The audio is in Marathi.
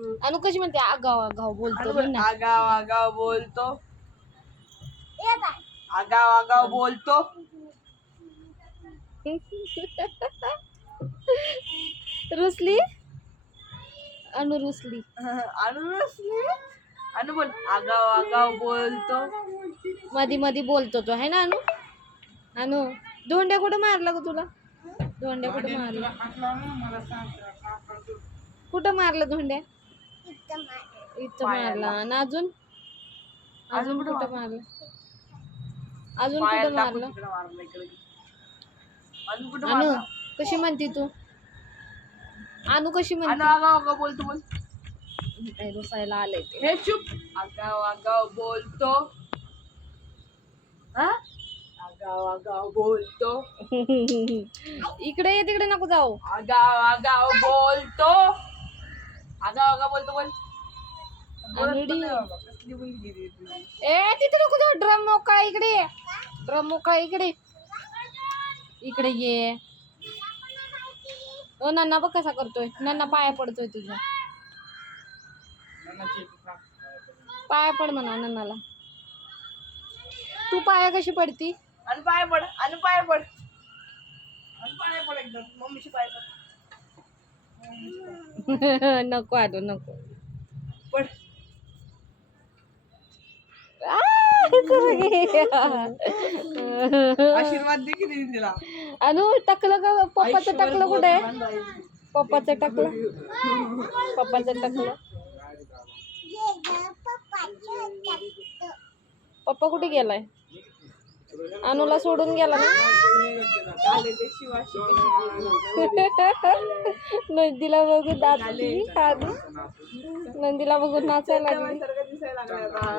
अनु कशी म्हणते? आगाव आगाव बोलतो म्हण ना. आगाव आगाव बोलतो. आगाव आगाव बोलतो. रुसली? अनु रुसली. अनु रसली? अनु बोल आगाव आगाव बोलतो. मधी मधी बोलतो तो है ना अनु? अनु धोंड्या कुठं मारला ग तुला? धोंड्या कुठं मारला? कुठं मारला धोंड्या? इथं मारला. आणि अजून? अजून कुठं मारला? अजून कुठं मारलं. अनु कुठं अनु मारला? कशी म्हणते तू? अनु कशी म्हणते? आगाव आगाव बोलतो बोल. काय रुसायला आलंय ते. हे चुप. आगाव आगाव बोलतो. हा? आगाव आगाव बोलतो. इकडे ये तिकडे नको जाऊ. आगाव आगाव बोलतो. आगाव बोलतो बोल. ए तिथे नको जाऊ ड्रम मोकळा इकडे. ड्रम मोकळा इकडे. इकडे ये. ओ नन्ना बघ कसा करतोय. नन्ना पाया पडतोय तुझ्या. पाया पड म्हणा नन्नाला. तू पाया कशी पडती? पाय पड पाय पड. पाय पड एकदम. मम्मीशी पाय पड. नको आलो नको. ये. आशीर्वाद दे की दे तिला. अनु टाकलं का पप्पाचं टाकलं कुठे? पप्पाचं टाकलं? पप्पाचं टाकलं. पप्पा कुठे गेलाय? अनुला सोडून गेला ना? नंदीला बघून नाचली नंदीला बघून नाचायला लागली.